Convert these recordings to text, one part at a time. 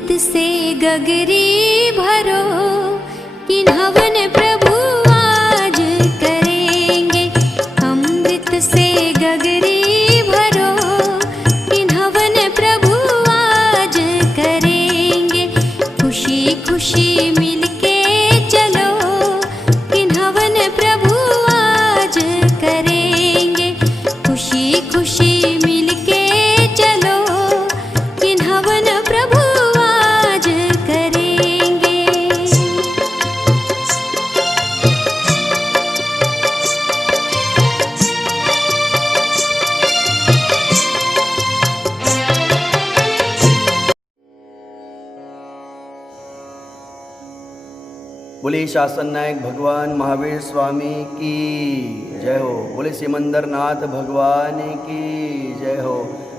अमृत से गगरी भरो, किन्हवन प्रभु आज करेंगे। अमृत से गगरी भरो, किन्हवन प्रभु आज करेंगे। खुशी खुशी मिलके चलो, किन्हवन प्रभु आज करेंगे। खुशी खुशी मिलके चलो, किन्हवन प्रभु आज करेंगे। बोले शासन नायक भगवान महावीर स्वामी की जय हो। बोले सिमंदरनाथ भगवान की जय हो।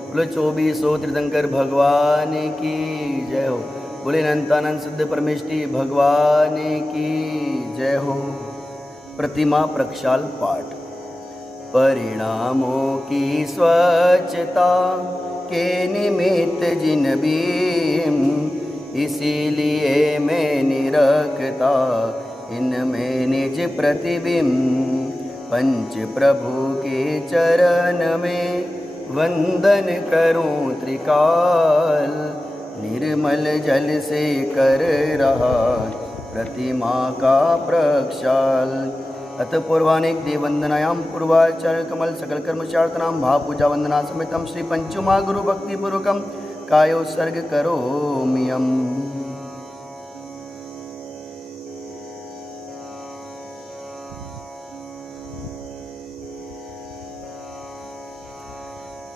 बोले 2400 तीर्थंकर भगवान की जय हो। बोले अनंतानंद सिद्ध परमेष्टि भगवान की जय हो। प्रतिमा प्रक्षाल पाठ। परिणामों की स्वच्छता के निमित्त जिन भी, इसीलिए मैं निरखता इनमें निज प्रतिबिंब। पंच प्रभु के चरण में वंदन करूं त्रिकाल, निर्मल जल से कर रहा प्रतिमा का प्रक्षाल। अत पूर्वानेक देववंदनायां पूर्वाचरण कमल सकल कर्मचार्थनां भाव पूजा वंदना समेतम श्री पंचमा गुरु भक्ति पूर्वकम कायोत्सर्ग करोम्यहम्।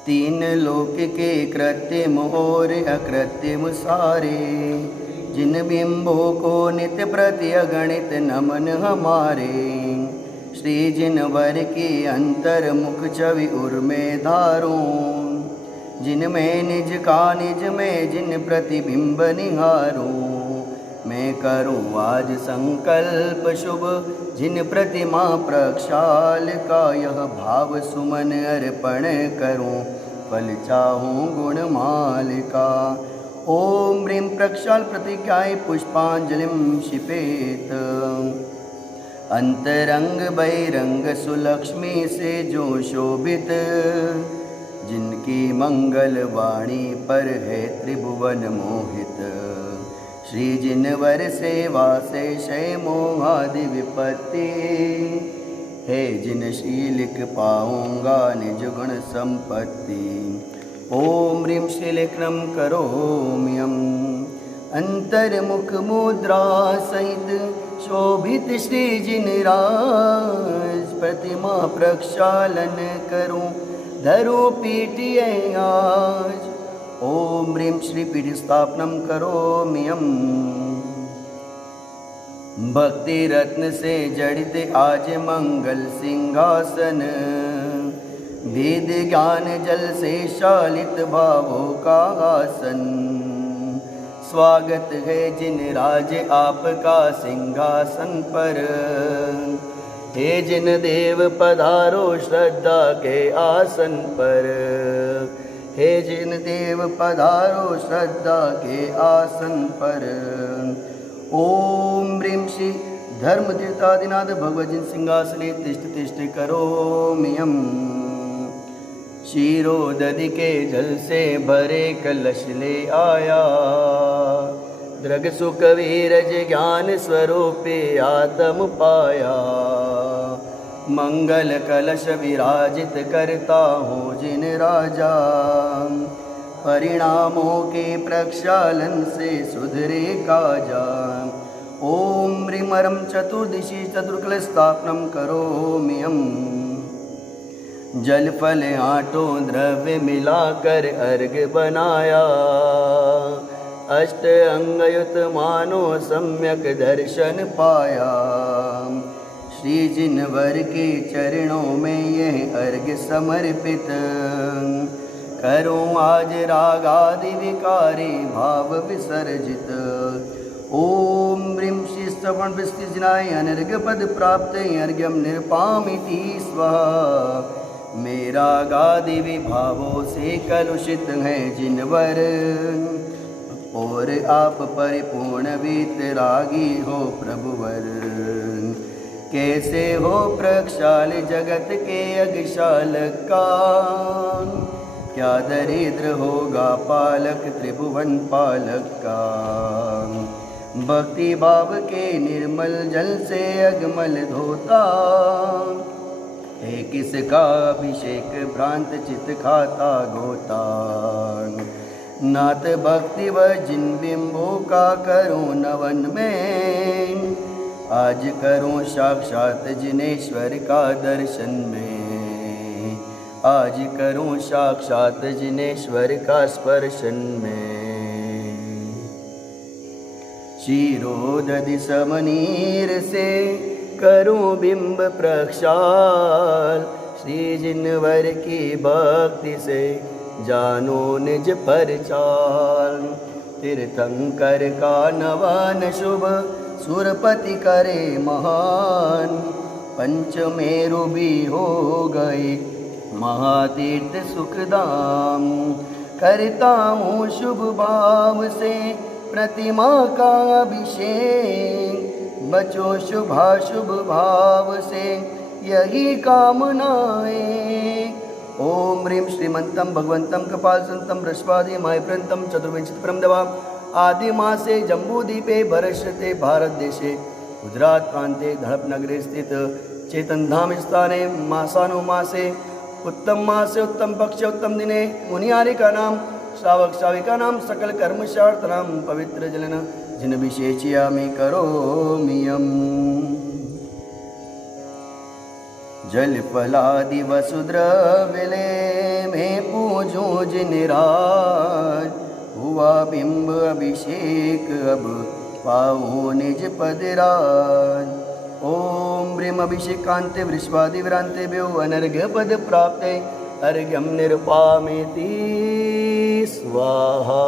तीन लोक के कृत्रिम और अकृत्रिम सारे, जिन बिंबों को नित्य प्रति अगणित नमन हमारे। श्री जिनवर की अंतर मुख छवि उर्मे धारूं, जिनमें निज का निज में जिन प्रतिबिंब निहारूं। मैं करूं आज संकल्प शुभ, जिन प्रतिमा प्रक्षाल का यह भाव सुमन अर्पण करूं। फल चाहूं गुणमाल का। ओम ह्रीं प्रक्षाल प्रतिज्ञाय पुष्पांजलिं क्षिपेत। अंतरंग बहिरंग सुलक्ष्मी से जो शोभित, जिनकी मंगल वाणी पर है त्रिभुवन मोहित। श्री जिनवर सेवा से क्षय मोहादि विपत्ति, है जिन शीलिक पाऊंगा निज गुण संपत्ति। ओम ह्रीं श्रीलिखनम करोम्यहम्। अंतर्मुख मुद्रा सहित शोभित श्री जिनराज, प्रतिमा प्रक्षालन करूं धरो पीठिए आज। ओम ह्रीं श्री पीठ स्थापनम करोम्यहम्। भक्ति रत्न से जड़ित आज मंगल सिंहासन, वेद ज्ञान जल से शालित भावों का आसन। स्वागत है जिन राज आपका सिंहासन पर, हे जिन देव पधारो श्रद्धा के आसन पर। हे जिन देव पधारो श्रद्धा के आसन पर। ओम ह्रीं श्री धर्म तीर्थादिनाथ भगवजिन सिंहासने तिष्ठ तिष्ठ करोम्यहम्। क्षीरोदधि के जल से भरे कलश ले आया, दृग सुख वीरज ज्ञान स्वरूपे आत्म पाया। मंगल कलश विराजित करता हूँ जिन राजा, परिणामों के प्रक्षालन से सुधरे काजा। ओम ह्रीं ह्रं चतुर्दिशि चतुर्कल स्थापनम करोम्यहम्। जल फल आटो द्रव्य मिलाकर अर्घ बनाया, अष्ट अंगयुत मानो सम्यक दर्शन पाया। श्री जिनवर के चरणों में यह अर्घ समर्पित, करूं आज रागादि विकारी भाव विसर्जित। ओम ह्रीं श्री श्रवण विस्तीर्णाय अनर्घ पद प्राप्त अर्घ्यम निर्पामिति स्वाहा। मेरा गादि विभावों से कलुषित है जिनवर, और आप परिपूर्ण वीतरागी हो प्रभुवर। कैसे हो प्रक्षाल जगत के अगशालक का, क्या दरिद्र होगा पालक त्रिभुवन पालक का। भक्ति भाव के निर्मल जल से अगमल धोता, है किसका अभिषेक भ्रांत चित खाता गोता। नाथ भक्ति व जिन बिंबों का करूं नवन में, आज करूं साक्षात जिनेश्वर का दर्शन में। आज करूं साक्षात जिनेश्वर का स्पर्शन में। क्षीरोदधि समनीर से करूं बिंब प्रक्षाल, श्री जिनवर की भक्ति से जानो निज परचाल। तीर्थंकर का नवन शुभ सुरपति करे महान, पंचमेरु भी हो गए महातीर्थ सुखदाम। करता हूँ शुभ भाव से प्रतिमा का अभिषेक, बचो शुभाशुभ भाव से यही कामनाएं। ओम ह्रीं श्रीमंतम भगवंतम कपालसंतम रश्वादि मायप्रंतम चतुर्विंशति परमदवा आदि मासे जम्बूद्वीपे भरश्यते भारत देशे गुजरात प्रांते धड़प नगरे स्थित चेतन धाम स्थाने मासानुमासे उत्तम मासे उत्तम पक्ष उत्तम दिने मुनियारे का नाम श्रावक श्राविका नाम सकल कर्मशार्थ नाम पवित्र जलन जिन विशेषयामि करोमियम्। जल फलादि वसुद्रव्यले में पूजो जिन राज, हुआ बिंब अभिषेक अब पाओ निज पदराज। ओम ह्रीं अभिषेकांते वृष्वादि विरांते व्यो अनर्घ्य पद प्राप्ते अर्घ्यम निरुपामेति स्वाहा।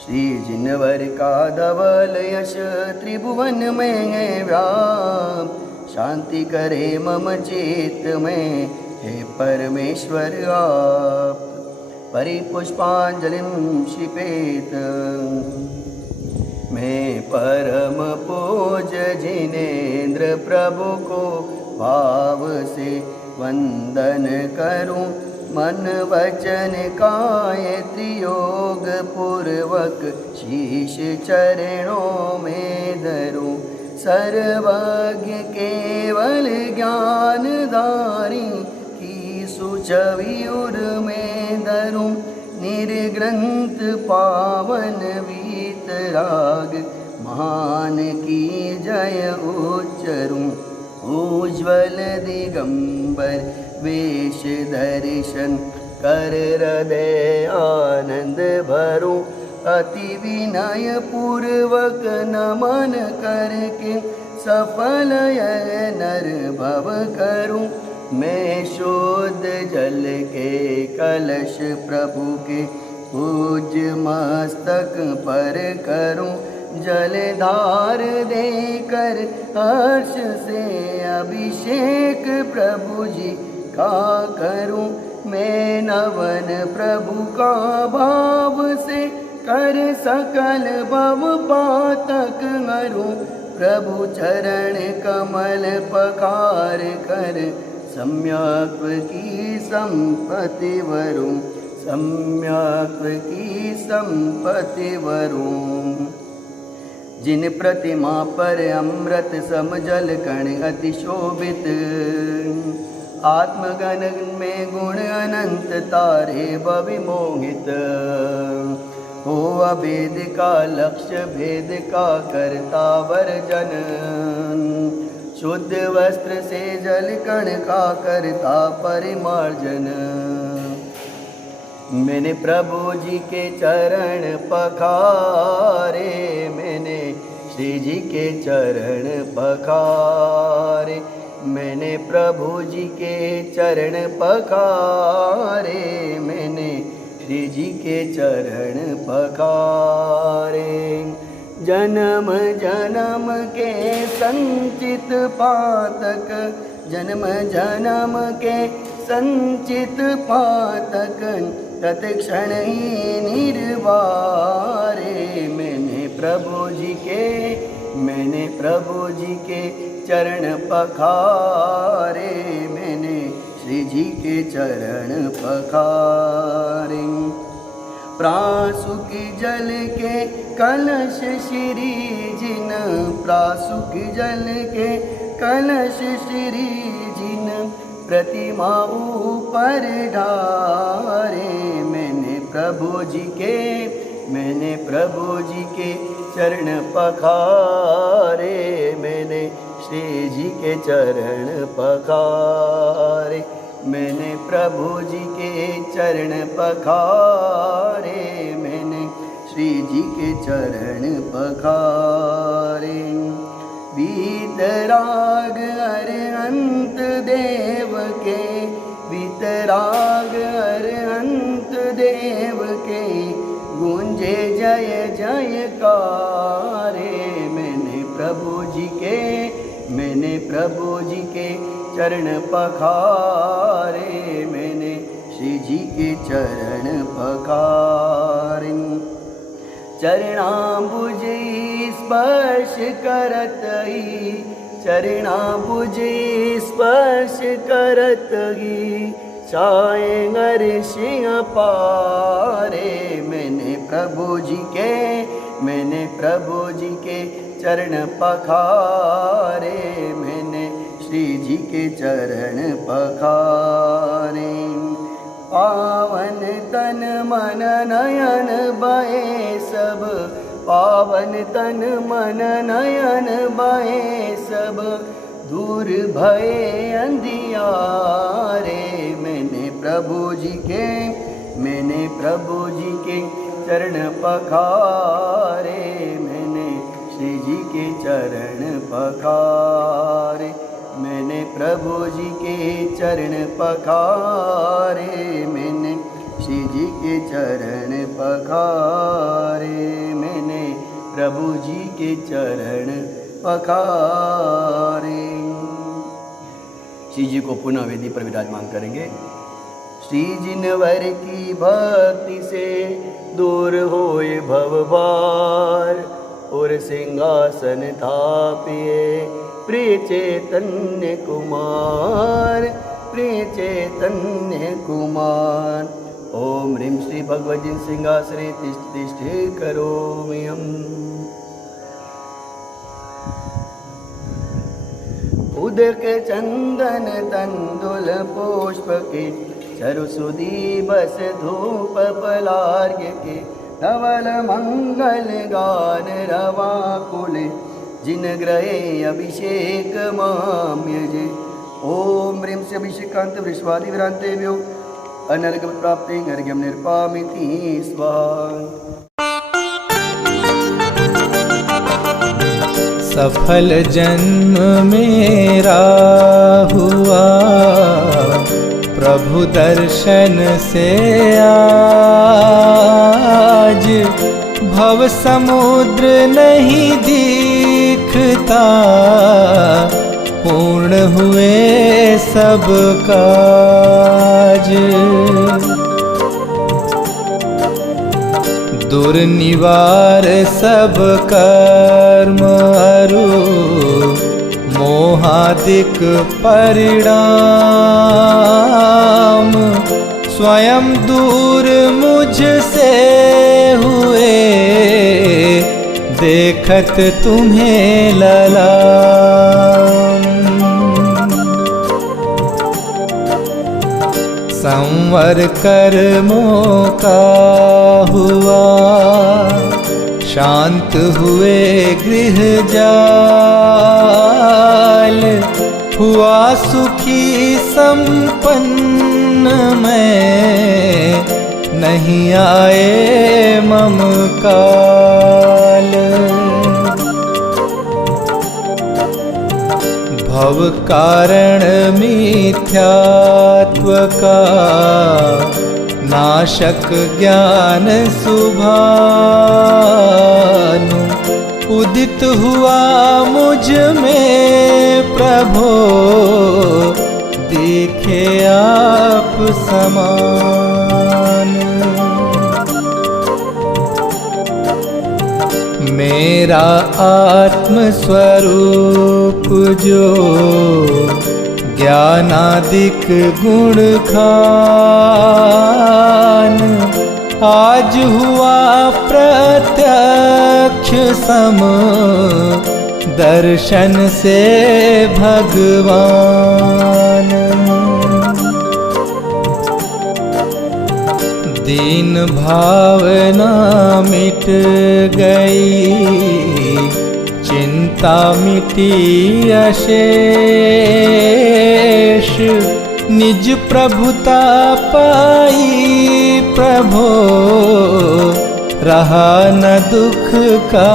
श्री जिनवर का धवल यश त्रिभुवन में है व्याप, शांति करे मम चित्त में हे परमेश्वर आप। परिपुष्पांजलिं क्षिपेत मैं परम पूज जिनेन्द्र प्रभु को भाव से वंदन करूं। मन वचन काय त्रियोग पूर्वक शीश चरणों में धरूं। सर्वज्ञ केवल ज्ञानधारी की सुछवि उर में धरूं। निर्ग्रंथ पावन वीतराग महान की जय उच्चरूं। उज्ज्वल दिगंबर वेश दर्शन कर हृदय आनंद भरूं। अति विनय पूर्वक नमन करके सफल यह नर भव करूं। मैं शुद्ध जल के कलश प्रभु के पूज्य मस्तक पर करूं। जलधार देकर हर्ष से अभिषेक प्रभु जी का करूं। मैं नवन प्रभु का भाव से कर सकल भव पातक हरूं। प्रभु चरण कमल पकार कर सम्यक् की संपत्ति वरूं। सम्यक् की संपत्ति वरूं। जिन प्रतिमा पर अमृत समजल कण अति शोभित, आत्मगण में गुण अनंत तारे बविमोहित। हो अभेद का लक्ष्य भेद का करता वर्जन। शुद्ध वस्त्र से जल कण का करता परिमार्जन। मैंने प्रभु जी के चरण पखारे। मैंने श्री जी के चरण पखारे। मैंने प्रभु जी के चरण पखारे। मैंने श्री जी के चरण पखारे। जन्म जन्म के संचित पातक, जन्म जन्म के संचित पातक तत्क्षण ही निर्वारे। मैंने प्रभु जी के चरण पखारे, मैंने श्री जी के चरण पखारे। प्रासुक जल के कलश श्री जिन, प्रासुक जल के कलश श्री जिन प्रतिमा ऊपर ढारे। मैंने प्रभु जी के चरण पखारे, मैंने श्री जी के चरण पखारे। मैंने प्रभु जी के चरण पखारे, मैंने श्री जी के चरण पखारे। वीतराग अरहंत देव के, वीतराग अरहंत देव के गूंजे जय जयकारे। मैंने प्रभु जी के चरण पखारे, मैंने श्री जी के चरण पखारे। चरणाम्बुज स्पर्श करत ही, चरणाम्बुज स्पर्श करत ही छाए अर्श अपारे। मैंने प्रभु जी के चरण पखारे, मैंने श्री जी के चरण पखारे। पावन तन मन नयन बहे सब, पावन तन मन नयन बहे सब, दूर भये अंधियारे। मैंने प्रभु जी के चरण पखारे, मैंने श्री जी के चरण पखारे। मैंने प्रभु जी के चरण पखारे, मैंने श्री जी के चरण पखारे। मैंने प्रभु जी के चरण पखारे। श्री जी को पुनः वेदी पर विराजमान करेंगे। श्री जिनवर की भक्ति से दूर होए भवभार, और सिंहासन थापिए प्रिय चैतन्य कुमार, प्रिय चैतन्य कुमार। ओम ह्रीं श्री भगवती सिंहासने तिष्ठ तिष्ठ करोमि हम। उदक चंदन तंदुल पुष्प के, चरु सुधी बस धूप पलार्घ्य के, धवल मंगल गान रवा कुल, जिन ग्रहे अभिषेक माम्यजे। ओम ह्रीं से अभिषेकांत वृषवादि विरांतेभ्यो अनर्घ प्राप्ति अर्घ्यं निर्पामिति स्वाहा। सफल जन्म मेरा हुआ प्रभु दर्शन से आज, भव समुद्र नहीं दिखता, पूर्ण हुए सब काज। दुर्निवार सब कर्म अरु, मोहादिक परिणाम, स्वयं दूर मुझसे हुए, देखत तुम्हें ललाम। संवर कर्मों का हुआ, शांत हुए गृह जाल, हुआ सुखी संपन्न मैं, नहीं आए मम काल। भव कारण मिथ्यात्व का, नाशक ज्ञान सुभानु, उदित हुआ मुझ में प्रभो, देख देखे आप समान। मेरा आत्म स्वरूप जो ज्ञानादिक गुण खान, आज हुआ प्रत्यक्ष सम दर्शन से भगवान। दीन भावना मिट गई, चिंता मिटी अशेष, निज प्रभुता पाई प्रभो, रहा न दुख का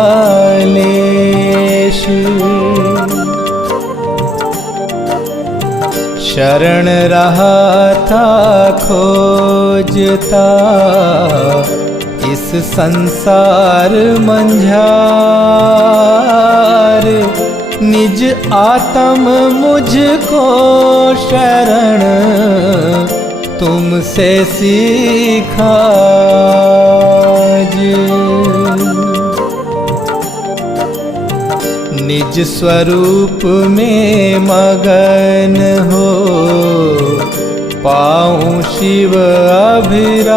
लेश। शरण रहा था खोजता, इस संसार मंझार, निज आत्म मुझको शरण तुमसे सीखा। निज स्वरूप में मगन हो, पाऊं शिव अभिराम,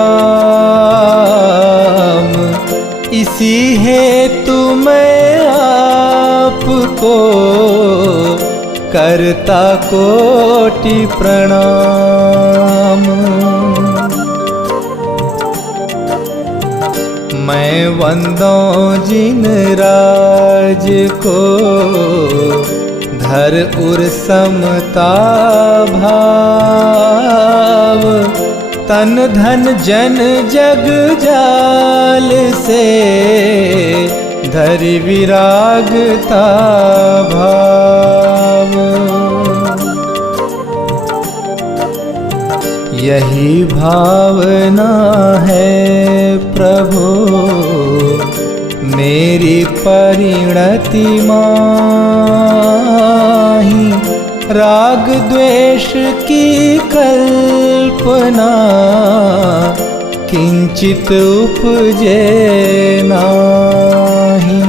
इसी हेतु मैं आपको करता कोटि प्रणाम। मैं वंदों जिन राज को, धर उर समता भाव, तन धन जन जग जाल से, धरि विरागता भाव। यही भावना है प्रभु मेरी परिणति माही, राग द्वेष की कल्पना किंचित उपजे नाही।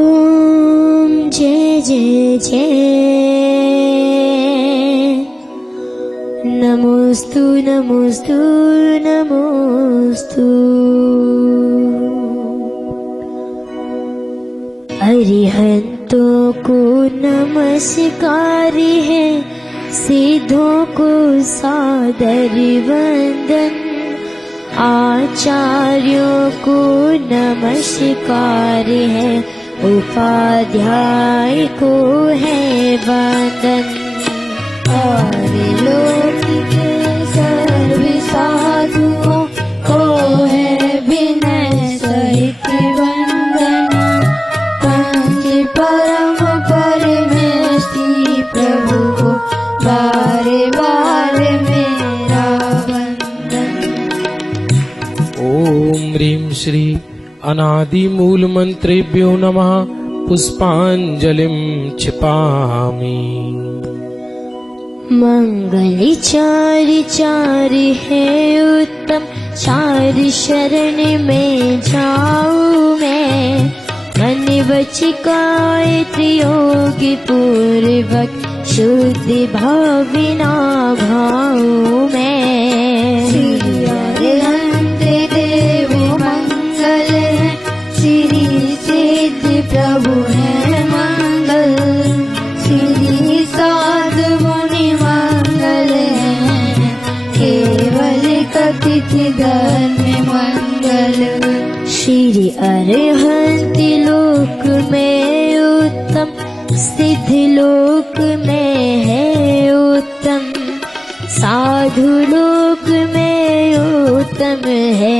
ओम जय जय जय, नमोस्तु नमोस्तु नमोस्तु। अरिहंतों को नमस्कार है, सिद्धों को सादर वंदन, आचार्यों को नमस्कार है, उपाध्याय को है वंदन। और लौकिक सर्व साधुओं को है विनय सहित वंदना। पंच परम परमेष्टि प्रभु को बारे बारे मेरा वंदन। ओम ह्रीं श्री अनादि मूल मंत्रेभ्यो नमः। पुष्पांजलिं क्षिपामि। मंगल चारि चारि है उत्तम, चार शरण में जाऊं मैं। मन वचि काय त्रियोग पूर्वक, शुद्धि भाविना भाऊं मैं। श्री अरिहंत देव मंगल है, श्री सिद्ध प्रभु है मंगल। श्री साधु मुनि मंगल है, केवल कथित धर्म मंगल। श्री अरिहंत लोक में उत्तम, सिद्ध लोक में है उत्तम। साधु लोक में उत्तम है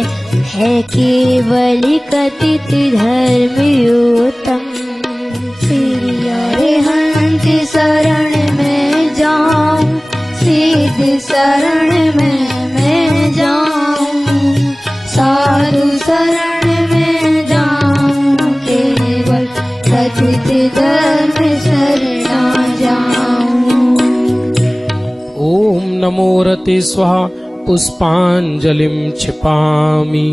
केवल कथित धर्म उत्तम। श्री अरिहंत शरण में जाऊं, सिद्ध शरण में मैं जाऊं। साधु शरण में जाऊं, केवल कथित धर्म शरणा जाऊं। भगवते स्वाहा पुष्पांजलिं क्षिपामि।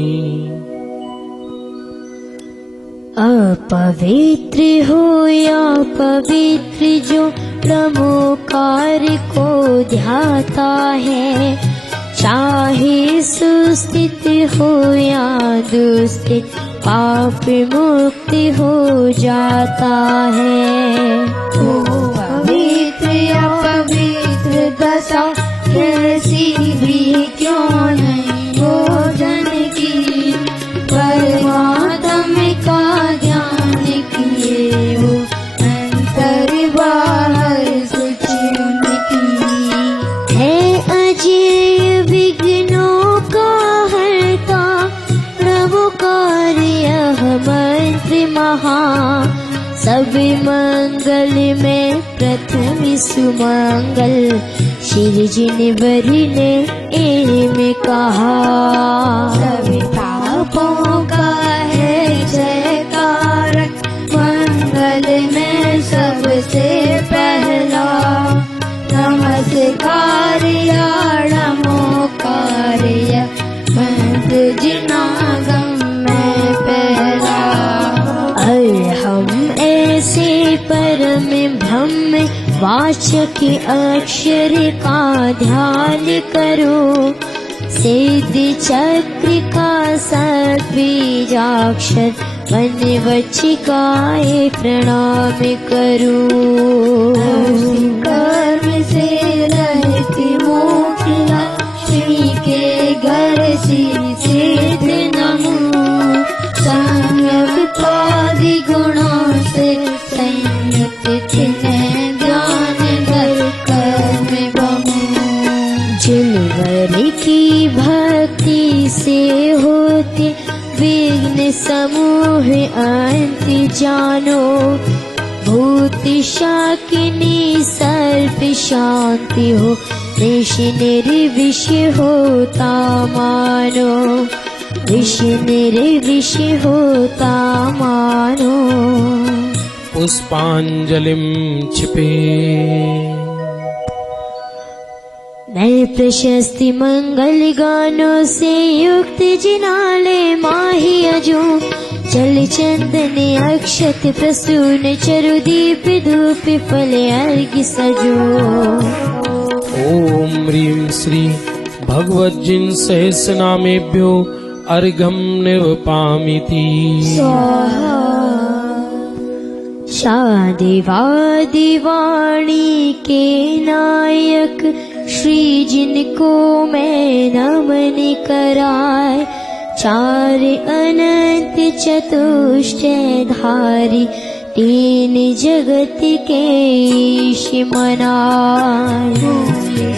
अपवित्र हो या पवित्र जो प्रभु कार्य को ध्याता है, चाहे सुस्थित हो या दुस्थित पाप मुक्त हो जाता है। ओ पवित्र या पवित्र दशा कैसी भी क्यों नहीं भोजन की, परमात्मा का ध्यान किए हो अंतर बाहर सुच उनकी। है अजय विघ्नों का हरता प्रभु कार्य मंत्र महा, सब मंगल में प्रथम सुमंगल श्री जिनवरी ने एम कहा। सभी पापों का है जयकार, मंगल में सबसे पहला नमस्कार या नमोकार मंत्र जिनागम में पहला। हम ऐसे परम ब्रह्म वाचक अक्षर का ध्यान करो, सिद्ध चक्र का सद्बीजाक्षर मन वचिकाए प्रणाम करो। कर्म से रहित मोक्ष श्री के घर श्री सिद्ध नमो, संयमादि गुणों से संयुक्त जिन्हें ज्ञान भर कर्म बमो। जिनवर की भक्ति से होते विघ्न समूह अंत जानो, भूत शाकिनी सर्प शांति हो, ऋष निर्विष होता मानो, ऋष निर्विष होता मानो। पुष्पांजलिं क्षिपे। नए प्रशस्ति मंगल गानों से युक्त जिनाले माही अजो, जल चंदन अक्षत प्रसून चरु दीप धूप फल अर्घ्य सजो। ओम ह्रीं श्री भगवज्जिन सहस्रनामेभ्यो अर्घ्यं निर्वपामीति। शादिवादी वाणी के नायक श्री जिनको मैं नमन कराए, चार अनंत चतुष्टय धारी तीन जगत के ईश मनाए।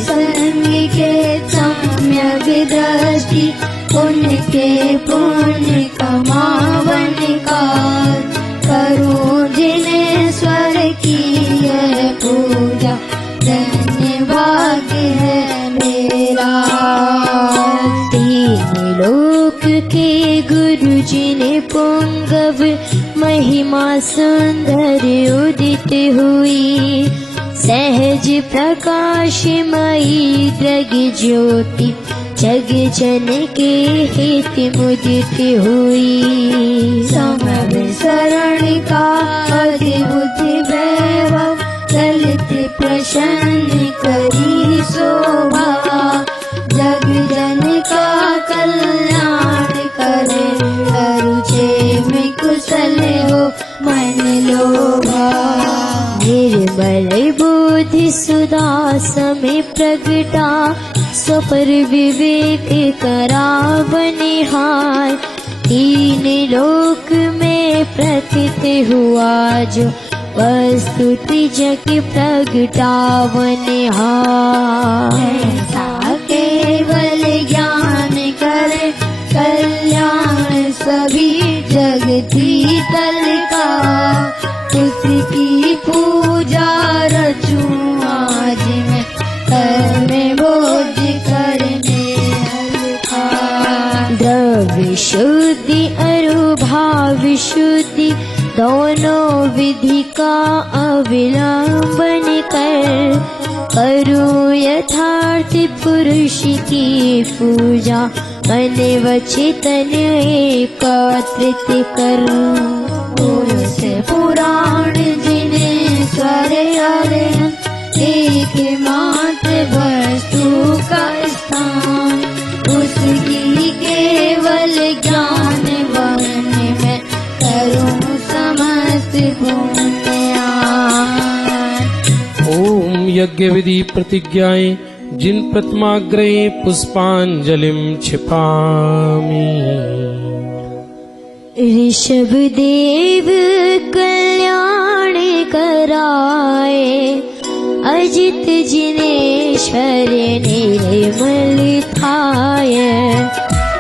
संग के सम्यक दृष्टि उनके पुण्य कमावन का, करूं जिन्हें स्वर की यह पूजा धन्य भाग्य है मेरा। तीन लोक के गुरु जिन्हें पुंगव महिमा सुंदर उदित हुई, सहज प्रकाशमयी दृग ज्योति जग जन के हित मुदित हुई। समव शरण का अद्भुत वैभव, ललित प्रसन्न करी शोभा, जग जन का कल्याण करे, अरुचे में कुशल हो मन लोभा। निर्मल बुद्धि सुदास में प्रगटा, स्वपर विवेक करा बनिहार, तीन लोक में प्रतीत हुआ जो वस्तु जग प्रगटावनिहार। ऐसा केवल ज्ञान करे कल्याण सभी जगती तल का, उसकी पूजा रचूं आज मैं कर्म बोझ करने हल्का। द्रव्य शुद्धि अरुभाव शुद्धि दोनों विधि का अविलंबन कर, करूं यथार्थ पुरुष की पूजा, मन वचन एकत्रित करूं। पुरुष पुराण जिन्हें करे अध्ययन, एकमात्र वस्तु का स्थान, उसकी केवल ज्ञान वन में करूं समस्त पुण्यान। ओम यज्ञ विधि प्रतिज्ञाएं जिन प्रथमाग्रहे पुष्पांजलिम छिपामि। ऋषभ देव कल्याण कराए, अजित जिनेश्वर निर्मल थाय।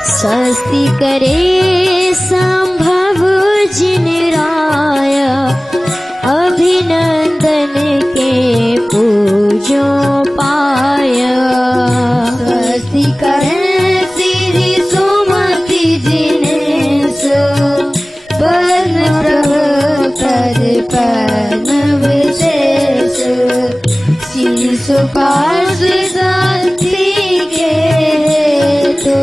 स्वस्ति करे संभव जिन राय, अभिनंदन के पूजो पाय। स्वस्ति करें श्री सुमति जिनेशु, पद्म प्रभु पद पद्म विशेष। श्री सुकाश शांति के हेतु,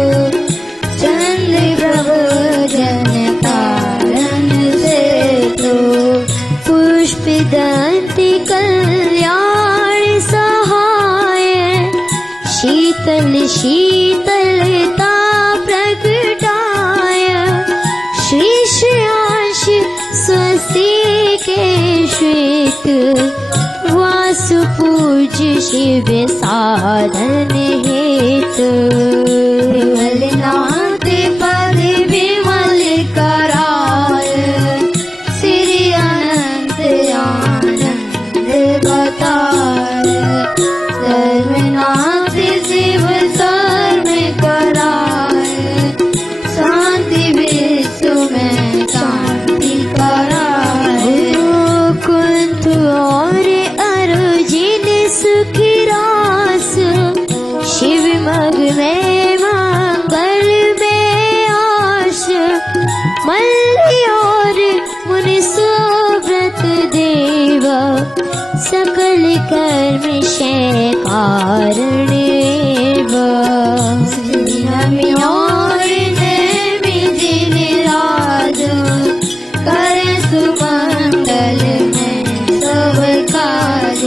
चंद्र प्रभु जन कारण सेतु। पुष्प दंति कल्याण सहाय, शीतल शीतलता प्रगटाय। शीर्षांश स्वस्ति के श्वेत, वासु पूज शिव साधन हेतु। विमलनाथ पद विमल कराय, श्री अनंत आनंद बताय। धर्मनाथ शिव सर्व कराय, शांति विश्व में शांति कराय। कुंठ और अर्जुन सुख रास, शिव मग में मंगल में आश। मल्ल और मुनि सुव्रत देव, सकल कर्म क्षय कारण एव। श्री और नेमि जिन राज, करे सुमंगल में सब काज।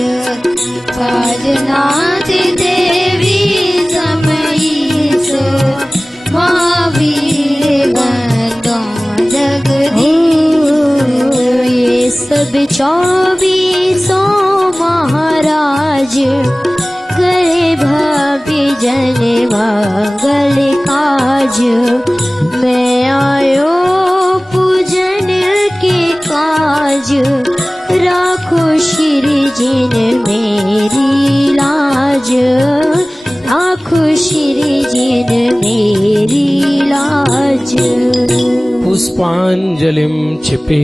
काजनाथ देवी समईसो, महावीर बंदो जगदीश। ये सब 24 महाराज, करे भव्य जन मंगल काज। मैं आयो पूजन के काज, राखो श्री जिन मेरी लाज। राखो श्री जिन मेरी लाज। पुष्पांजलिम छिपे।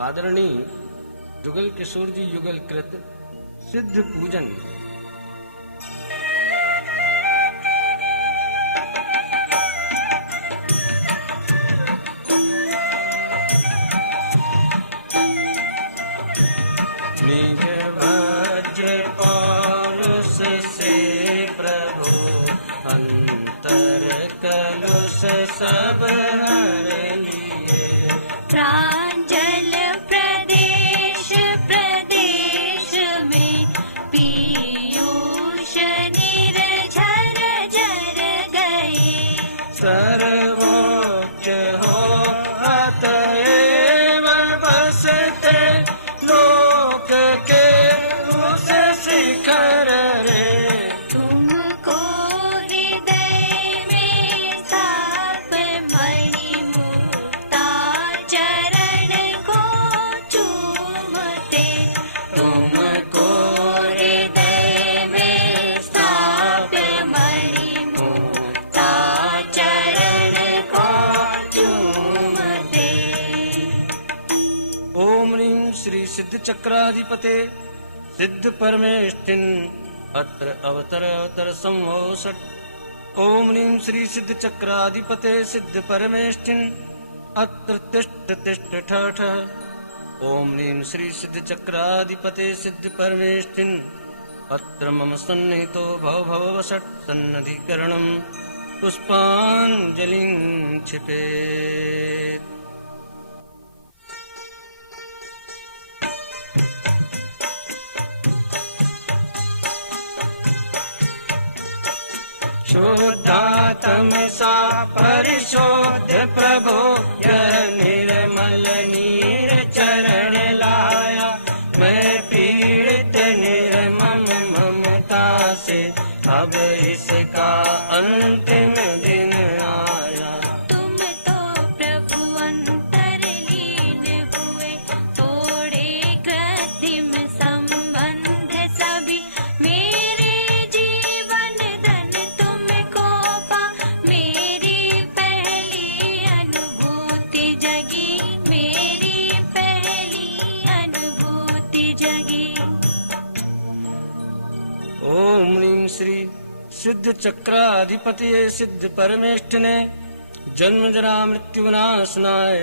आदरणीय जुगल किशोर जी युगल कृत सिद्ध पूजन निज वज्र पौरुष से प्रभु, अंतर कलुष सब हर लिए। प्रांजल प्रदेश प्रदेश में, पीयूष निर्झर झर गए। सर्वोच्च हो अतएव बसते, लोक के उस शिखर रे। तुमको हृदय में साप मणि मुक्ता, चरण को चूमते। तुमको हृदय में साप मणि मुक्ता, चरण को चूमते। ओम ह्रीं श्री सिद्ध चक्राधिपते सिद्ध परमेष्ठिन, अत्र अवतर अवतर संभो षट्। ओम ह्रीं श्री सिद्ध चक्राधिपते सिद्ध परमेष्ठिन, अत्र तिष्ठ तिष्ठ ठ ठ। ओम ह्रीं श्री सिद्ध चक्राधिपते सिद्ध परमेष्टिन अत्र मम सन्निहितो भव भववसट् सन्नधिकरणं पुष्पाञ्जलिं क्षिपेत्। शुद्धात्मसा परिशोध प्रभो यह निर्मल नीर चरण लाया। मैं पीड़ित निर्मम ममता से अब इसका अंतिम दिन आया। तुम तो प्रभु अंतरलीन हुए, तोड़े कृत्रिम संबंध सभी। मेरे जीवन धन तुमको पा, मेरी पहली अनुभूति जगी, मेरी पहली अनुभूति जगी। ओम ह्रीं श्री सिद्ध चक्राधिपतिये सिद्ध परमेष्ठिने जन्म जरा मृत्यु विनाशनाय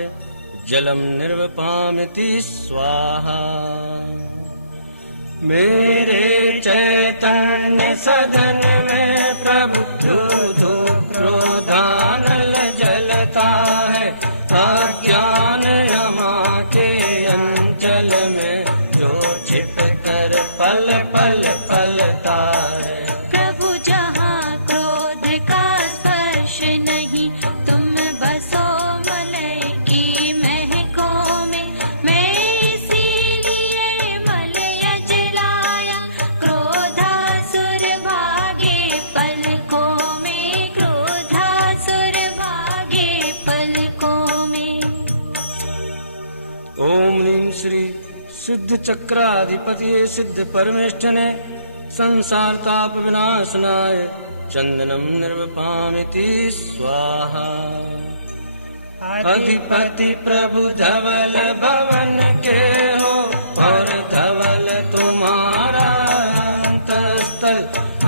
जलम निर्वपामिति स्वाहा। मेरे चैतन्य सदन में प्रभु धू क्रोधानल जलता है। अज्ञान यमा के अंचल में जो छिप कर पल पल पलता है। प्रभु जहाँ क्रोध का स्पर्श नहीं, तुम बसो मलय की महकों में। मैं इसीलिए मलय जलाया, क्रोधासुर भागे पलकों में, क्रोधासुर भागे पलकों में। ओम ह्रीं श्री सिद्ध चक्राधिपतिये सिद्ध परमेष्ठिने संसार ताप विनाशनाय चंदनम निर्वपामिति स्वाहा। अधिपति प्रभु धवल भवन के हो, और धवल तुम्हारा अंतस्थल।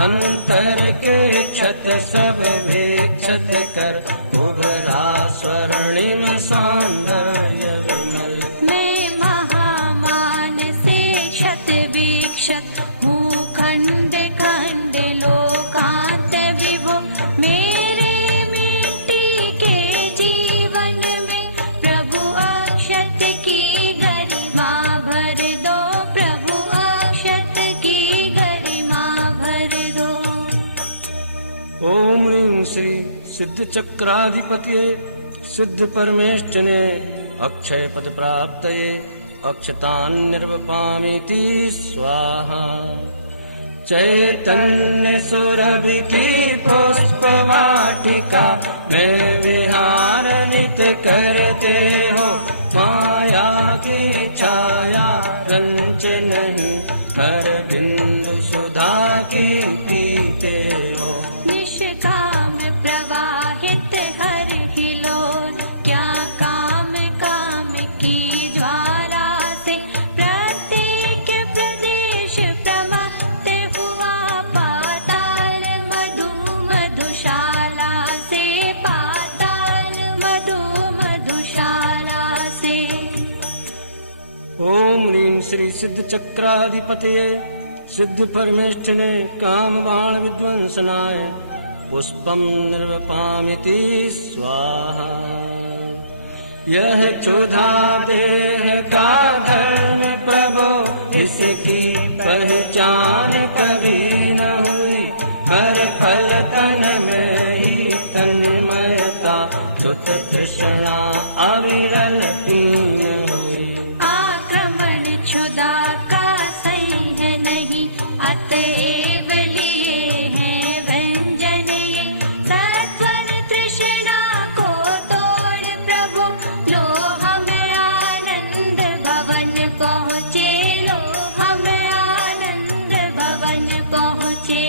अंतर के छत सब भेक्षत कर, उभरा स्वर्णिम सौंदर्य विमल। मैं महामान से शत विक्षत हूँ, खंड खंड लोकांत विभो। मेरे मिट्टी के जीवन में प्रभु अक्षत की गरिमा भर दो, प्रभु अक्षत की गरिमा भर दो। ओम ह्रीं श्री सिद्ध चक्राधिपतिये सिद्ध परमेष्ठिने अक्षय पद प्राप्तये अक्षतान् निर्वपामिति स्वाहा। चैतन्य सुरभि की पुष्प वाटिका में विहार नित करते हो। माया की छाया रंच नहीं, हर बिंदु सुधा की पीते हो। निष्काम प्रवाहित हर हिलोन, क्या काम काम की ज्वाला से। प्रत्येक प्रदेश प्रमत्त हुआ, पाताल मधु मधुशाला से, पाताल मधु मधुशाला से। ओम ह्रीं श्री सिद्ध चक्राधिपतिये सिद्ध परमेष्ठिने काम बाण विध्वंसनाय पुष्पम निर्वपामिति स्वाहा। यह क्षुधा देह का धर्म प्रभो, इसकी पहचान कभी न हुई। हर पल तन में ही तन्मयता, क्षुत तृष्णा अविरल पीन हुई। आक्रमण क्षुधा का सही है नहीं, अतएव लिए हैं व्यंजन ये। सत्वर तृष्णा को तोड़ प्रभु, लो हम आनंद भवन पहुँचे, लो हम आनंद भवन पहुँचे।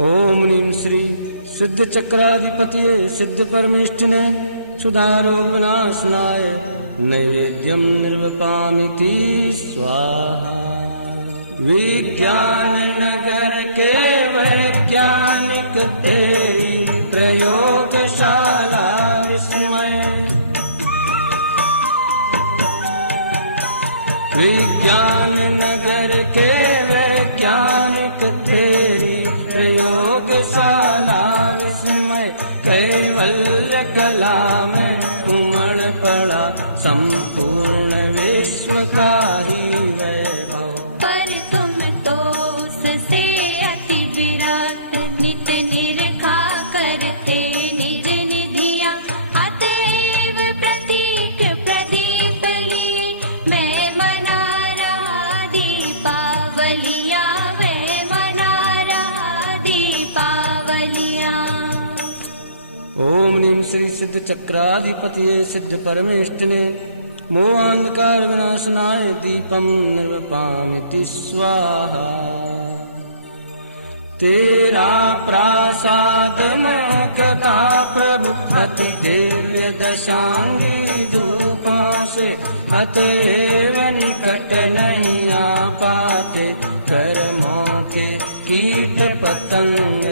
ओम ह्रीं श्री सिद्ध चक्राधिपतिये सिद्ध परमेष्ठिने क्षुधारोग विनाशनाय नैवेद्यम निर्वपामिति स्वाहा। विज्ञान नगर के वैज्ञानिक तेरी प्रयोगशाला विस्मय। सिद्ध चक्राधिपति सिद्ध परमेष्ठिने मोहांधकार विनाशनाय दीपम निर्वपामिति स्वाहा। तेरा प्रसाद कदा प्रभु अति दिव्य दशांगी धूपों से अतएव निकट नहीं आ पाते कर्मों के कीट पतंग।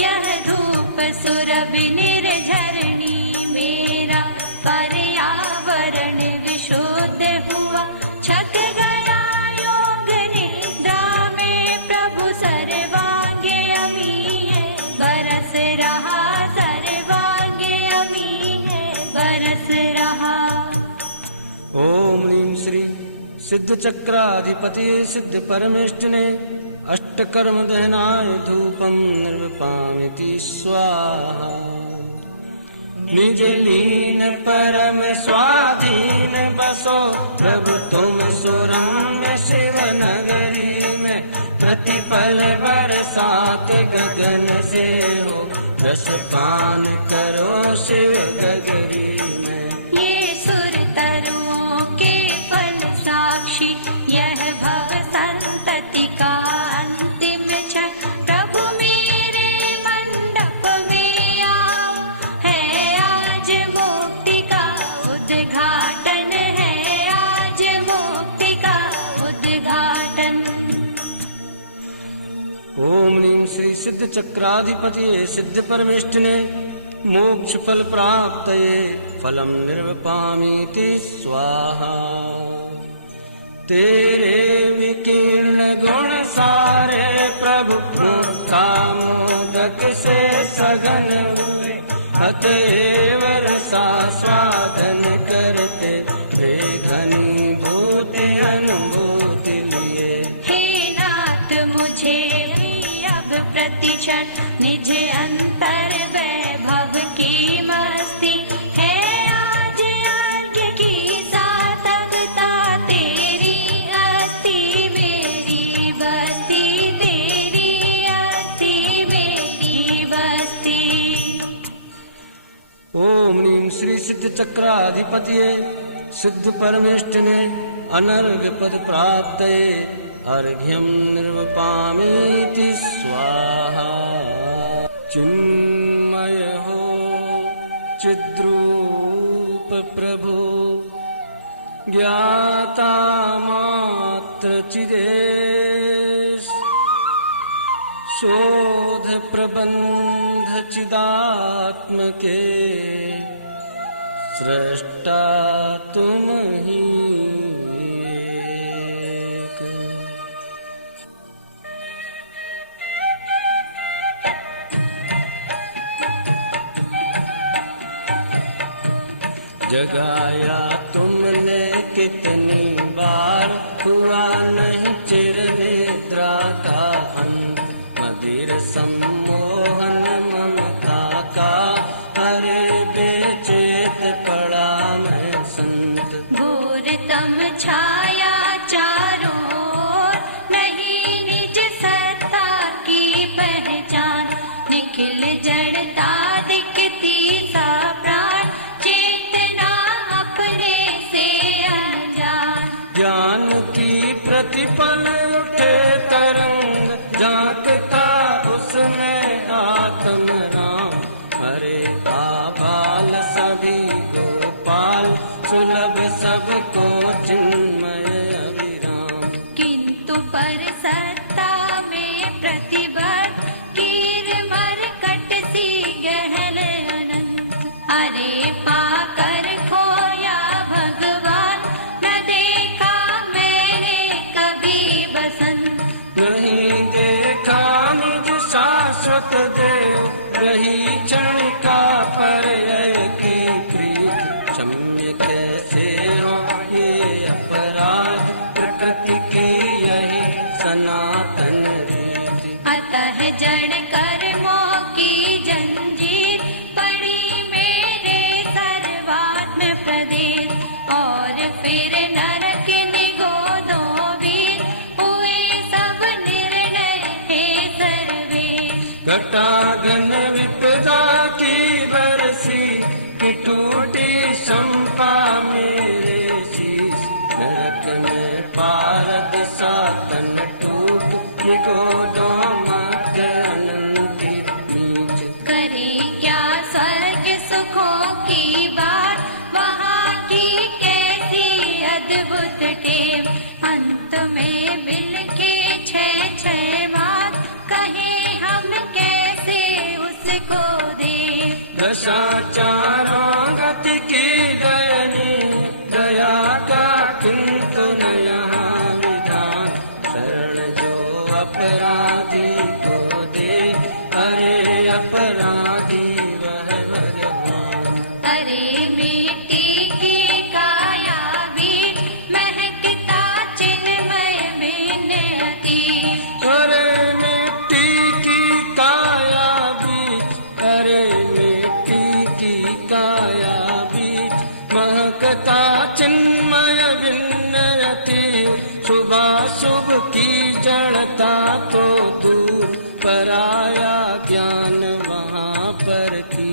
यह धूप सुरभि निर्झरणी मेरा पर्यावरण विशुद्ध हुआ। छक गया योग निद्रा में प्रभु सर्वांगे अमी है बरस रहा। सर्वांगे अमी है बरस रहा। ओम ह्रीं श्री सिद्ध चक्राधिपति सिद्ध परमेष्ठिने अष्टकर्म दहनाय धूपम निर्वपामिति स्वाहा। निज लीन परम स्वाधीन बसो प्रभु तुम सुरम्य शिव नगरी में। प्रतिपल बरसात गगन से हो रस पान करो शिव गगरी में। ये सुर तरुओं के फल साक्षी यह भव संतति का अंतिम क्षण। प्रभु मेरे मंडप में आओ है आज मुक्ति का उद्घाटन। है आज मुक्ति का उद्घाटन। ओम ह्रीं श्री सिद्ध चक्राधिपति सिद्ध परमेष्ठिने मोक्ष फल प्राप्तये फलम निर्वपामीति स्वाहा। तेरे विकीर्ण गुण सारे प्रभु कामोदक से सघन हुए। अतएव रसास्वादन करते वे घनीभूत अनुभूति लिए। हे नाथ मुझे भी अब प्रतिक्षण निज अंतर वैभव की मस्ती है। आज यज्ञ की सार्थकता तेरी अस्थि मेरी बस्ती। तेरी अस्थि मेरी बस्ती। ओम ह्रीं श्री सिद्ध चक्राधिपति सिद्ध परमेष्ठिने अनर्घ पद प्राप्तये अर्घ्यम निर्वपामीति स्वाहा। चिन्मय हो चिद्रूप प्रभु ज्ञाता मात्र चिदेश। शोध प्रबंध चिदात्म के सृष्टा तुम ही एक। जगाया तुमने कितनी बार हुआ नहीं चिर निद्रा का अंत। मदिर सम्मोहन ममता का हरे बेचेत पड़ा मैं संत। घोरतम छाया चारों ओर नहीं निज सत्ता की पहचान। निखिल जड़ता दिखती सा प्राण चेतना अपने से अनजान। ज्ञान की प्रतिपल उठे तरंग झांकता उसमें आत्म राम। हरे आबाल सभी गोपाल सुलभ सबको चिन्मय अभिराम। किंतु पर सत्ता में प्रतिबद्ध कीर मरकट सी गहन अनंत। अरे पाकर खोया भगवान न देखा मैंने कभी बसंत। नहीं देखा निज शाश्वत देव रही क्षणिका पर्यय की प्रीति। क्षम्य कैसे हो ये अपराध प्रकृति की यही सनातन रीति। अतः जड़ कर्मों की जंजीर पड़ी मेरे सर्वात्म प्रदेश। और फिर नरक निगोदों वीर हुए सब निर्णय हे सर्वेश। घटाघन विपदा की बरसी दशा चारों गति की दयनी दया का किंतु न यहाँ विधान। शरण जो अपराधी को दे अरे अपराधी वह भगवान। अरे मिट्टी की काया भी महकता चिन्मय में अति। अरे मिट्टी की काया भी अरे मिट्टी की काया भी महकता चिन्मय विन्नयति। शुभाशुभ की जड़ता तो दूर पराया ज्ञान वहाँ पर थी।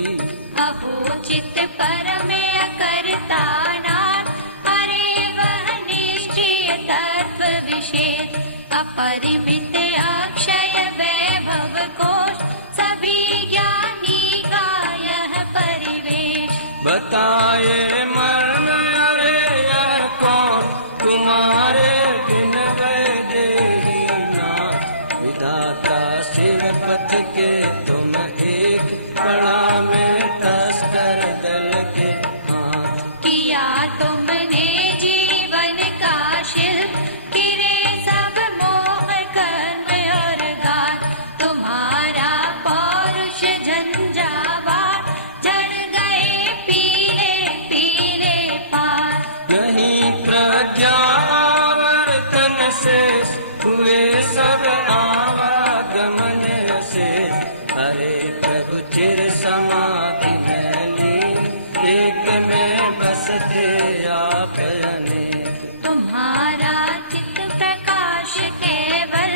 अभूचित परमेय करता नाथ अरे वह निश्चय तत्व विशेष। अपरिमित अक्षय वैभव कोश सभी ज्ञानी का यह परिवेश। बताए मर्म अरे यह कौन तुम्हारे बिन वैदेही नाथ। विधाता शिव पथ के तुम एक बड़ा में तस्कर दल के हाथ। किया तुमने जीवन का शिल्प गिरे सब मोह कर्म और गात। तुम्हारा पौरुष झंझावात जड़ गए पीले पीले पात। नहीं प्रज्ञा आवर्तन शेष हुए सब आवागमन शेष। हरे प्रभु चिर समाधि में लीन एक में बसते आप अनेक। तुम्हारा चित्त प्रकाश केवल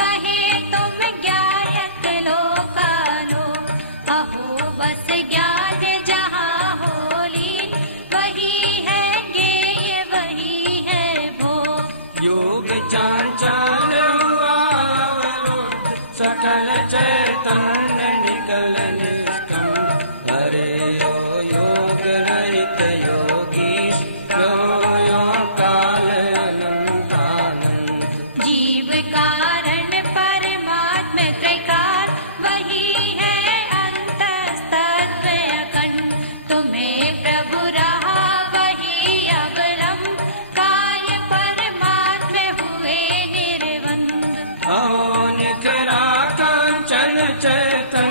कहे तुम ज्ञायक लोकालो। अहो बस ज्ञान जहाँ होली वही है ज्ञेय वही है भोग। योग चांचल हुआ अवरुद्ध सकल चैतन्य निकल निष्कम। हरे ओ योग रहित योगीश यो काल अनंतानंद। जीव कारण परमात्म त्रैकार वही है अंतस्तत्व अखंड। तुम्हें प्रभु रहा वही अवलंब काय परमात्म हुए निर्बंध। अहो निकरा कांचन चैतन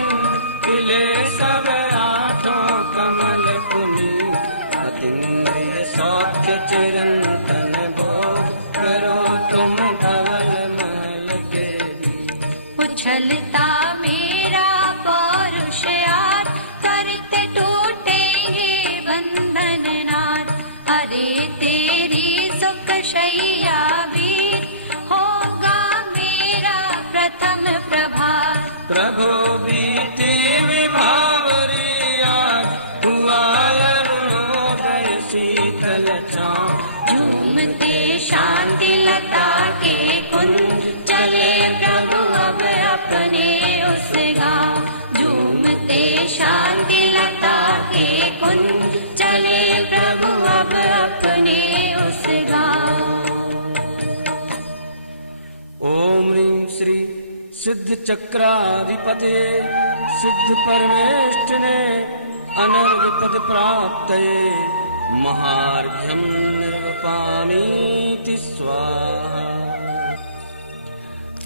खिले सब आठों कमल पुनि। अतीन्द्रिय सौख्य चिरंतन भोग करो तुम धवल महल के भी। उछलता मेरा पौरुष आज करते टूटेंगे बंधन नाथ। अरे तेरी सुख शैया भी होगा मेरा प्रथम प्रभात। प्रभु बीते विभावरी आज हुआ अरुणोदय शीतल चाँद। झूमते शांति लता के कुंज चले प्रभु अब अपने उस गाँव। झूमते शांति लता के कुंज चले प्रभु अब अपने उस गाँव। ओम ह्रीं श्री सिद्ध चक्राधिपते सिद्ध परमेष्ठिने अनर्घ पद प्राप्तये महार्घ्यं निर्वपामीति स्वाहा।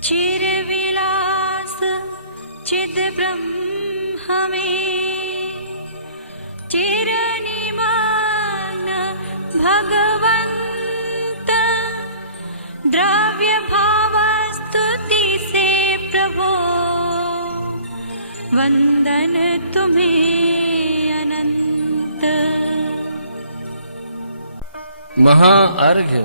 चिरविलास चिद ब्रह्म में चिरनिमान भगवंत। द्रव्य भाव स्तुति से प्रभो वंदन तुम्हें अनंत। महाअर्घ्य।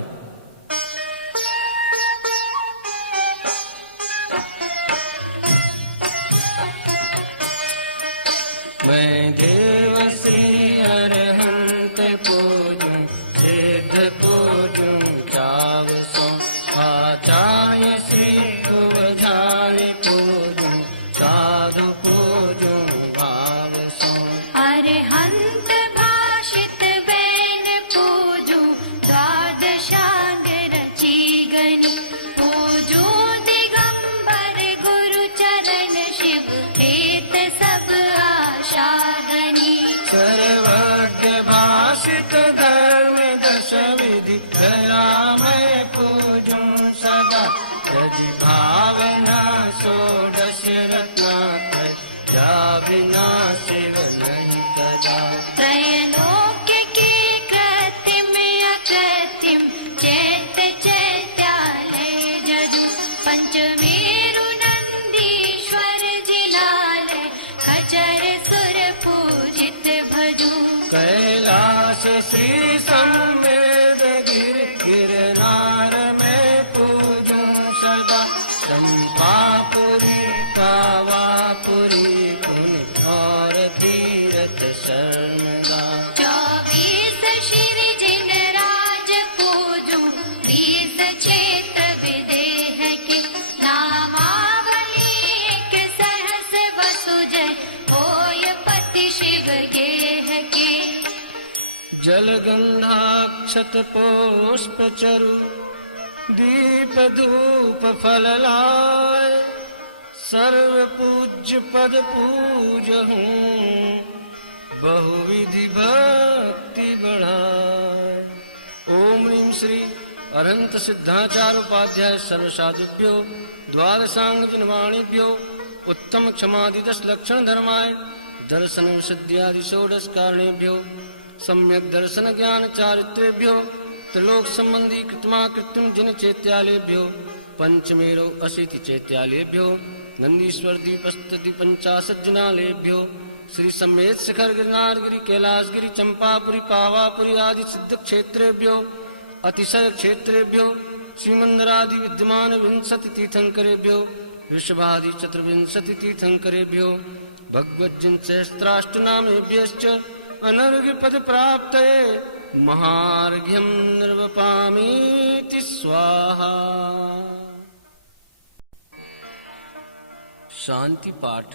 मैं देव श्री अरहंत पूजूं सिद्ध पूजूं चाव सो। आचार्य श्री कुवझारी पूजूं साधु पूजूं भाव सो। अरहंत भाषित बैन पूजूं द्वादशांग रची गनी। पूजूं दिगंबर गुरु चरण शिव हेत सब आशा गनी। यदि भावना षोडश रत्नात्रय जा बिना शिव नहीं कदा। त्रैलोक्य की कृत्रिम अकृत्रिम चैत्य चैत्यालय जदु पंचमेरु नंदीश्वर जिलालय खचर सुर पूजित भजू। कैलाश श्री संवेद गिर गिरनार में पूजूं सदा। चंपापुरी पावापुरी पुन और तीरथ शरणगा। 24 श्री जिन राज पूजू 20 क्षेत्र विदेह के नामावली एक सहस वसुजय होय पति शिव गेह के। जलगंधाक्षत पुष्प चरु दीप धूप फल लाय। सर्व पूज्य पद पूजहूँ बहुविधि भक्ति बढ़ाय। ओम ह्रीं श्री अनंत सिद्धाचार्य उपाध्याय सर्वसाधुभ्यो द्वादशांग जिनवाणीभ्यो उत्तम क्षमादि 10 लक्षण धर्माय दर्शन सिद्ध्यादि षोडश कारणेभ्यो सम्यक दर्शन ज्ञान चारित्रेभ्यो त्रिलोक संबंधी कृत्मा कृत्रिम जिन चैत्यालयभ्यो पंचमेरो अशीति चैत्यालयभ्यो नंदीश्वर दीपस्तति 50 जिनालयभ्यो श्री समेत शिखर गिरनार गिरी कैलाश गिरी चंपापुरी पावापुरी आदि सिद्ध क्षेत्रेभ्यो अतिशय क्षेत्रेभ्यो श्रीमंदरादि विद्यमान 20 तीर्थंकरेभ्यो ऋषभादि 24 तीर्थंकरेभ्यो भगवज्जन सहस्त्राष्टनामेभ्यश्च अनर्घ्य पद प्राप्तये महार्घ्यं निर्वपामीति स्वाहा। शांति पाठ।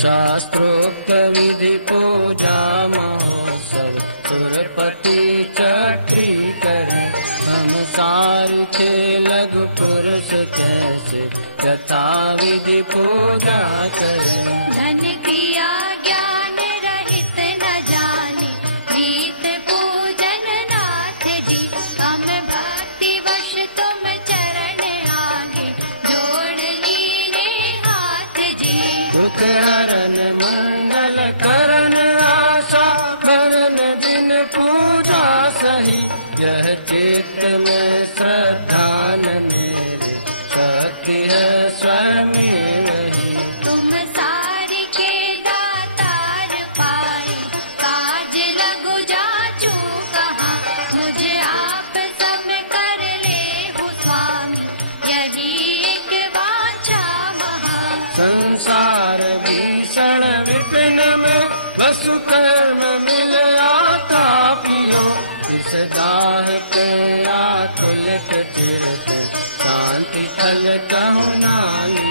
शास्त्रोक्त विधि पूजा महोत्सव सुरपति चक्री करे। हम सारथे लघु पुरुष कैसे यथा विधि पूजा करे। धन क्रिया ज्ञान रहित न जाने प्रीत पूजन नाथ जी। हम भक्ति वश तुम चरण आगे जोड़ लीने हाथ जी। दुख हरन मंगल करन आशा भरन दिन पूजा सही। यह चित्त में श्रद्धा न मेरे शक्ति है स्वयं वही। तुम सारी के दातार पाए काज लगु जाचू कहाँ। मुझे आप सब कर ले हो स्वामी यही एक वांछा महा। संसार भीषण विपिन में वसु कर्म मिल आता पियो। इस दाह के आकुल चिरत शांति फल कहूँ नाली।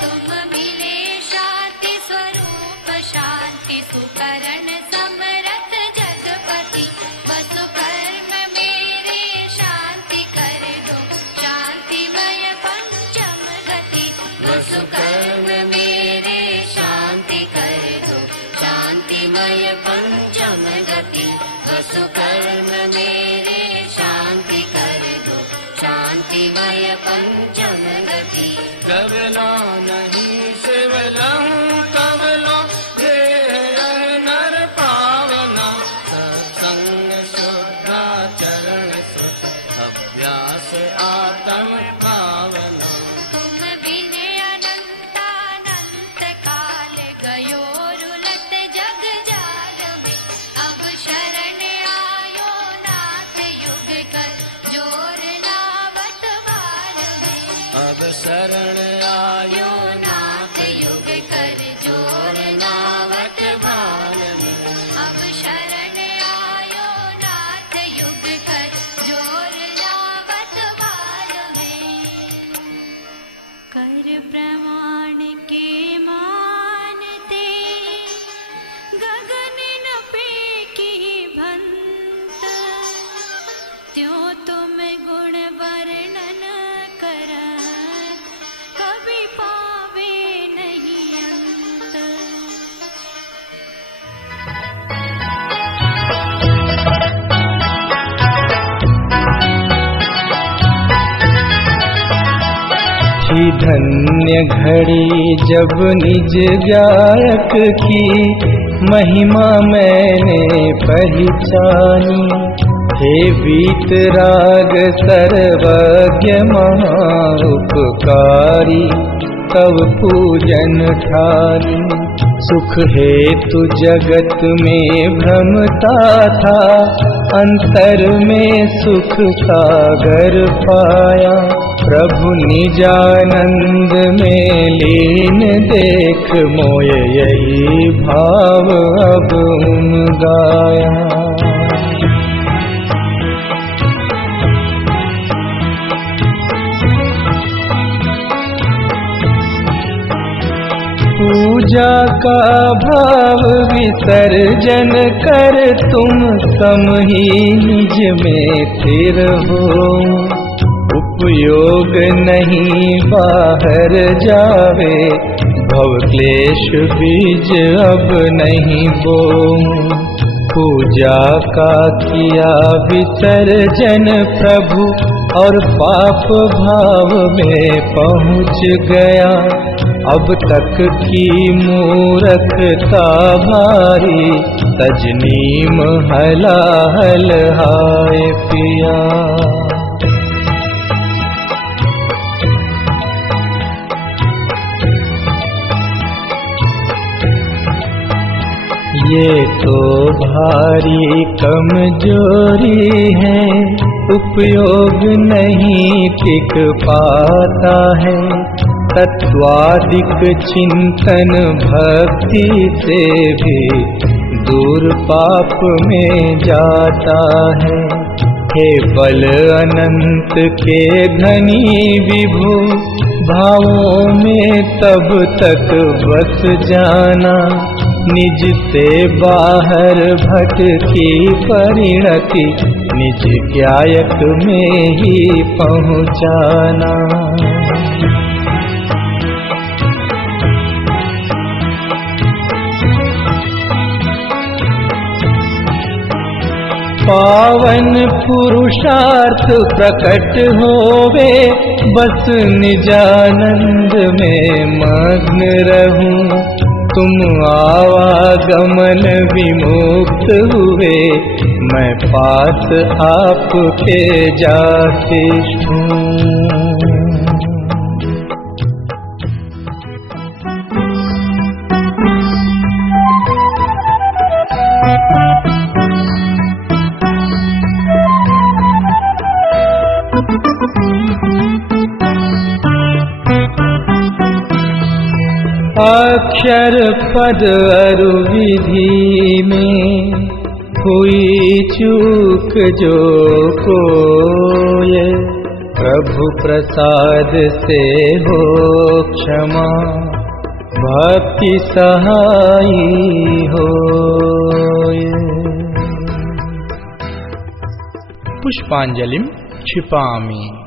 तुम मिले शांति स्वरूप शांति सुकरण समरथ जगपति। वसु कर्म मेरे शांति कर दो शांतिमय पंचम गति। वसु कर्म मेरे शांति कर दो शांतिमय पंचम गति। वसु कर्म मेरे शांति कर दो शांतिमय पंचम गति। कबला नहीं शिवलहूँ कबलो ये नर पावना। सत्संग शुद्धा चरण सुख अभ्यास आत्म भावना। तुम बिने अनंतानंत काल गयो रुलत जग जाल में। अब शरण आयो नाथ युग कर जोर नावत बाल में। अब शरण आयो नाथ युग कर जोर नावत बाल में। अब शरण आयो नाथ युग कर जोर नावत बाल में। कर प्रमाण के मानते गगन न पे की भंत। त्यों तुम गुण वर्णन कर धन्य घड़ी जब निज गायक की महिमा मैंने पहचानी। हे वीतराग सर्वज्ञ महा उपकारी तव पूजन ठानी। सुख हेतु जगत में भ्रमता था, अंतर में सुख सागर पाया। प्रभु निजानंद में लीन देख मोय यही भाव अब गाया। पूजा का भाव विसर्जन कर तुम सम ही निज में स्थिर हो। उपयोग नहीं बाहर जावे, भव क्लेश बीज अब नहीं बोऊं। पूजा का किया विसर्जन प्रभु और पाप भाव में पहुँच गया। अब तक की मूर्खता भारी, तजनीम हलाहल हाय पिया। ये तो भारी कमजोरी है, उपयोग नहीं टिक पाता है। तत्वादिक चिंतन भक्ति से भी दूर पाप में जाता है। हे बल अनंत के धनी विभु, भावों में तब तक बस जाना। निज से बाहर भटकी परिणति, निज गायक में ही पहुँचाना। पावन पुरुषार्थ प्रकट होवे, बस निजानंद में मग्न रहूं। तुम आवागमन विमुक्त हुए, मैं पास आपके जाते हूँ। अक्षर पद अरु विधि में हुई चूक जो कोय, प्रभु प्रसाद से हो क्षमा, भक्ति सहाई होय। पुष्पांजलिं क्षिपामि।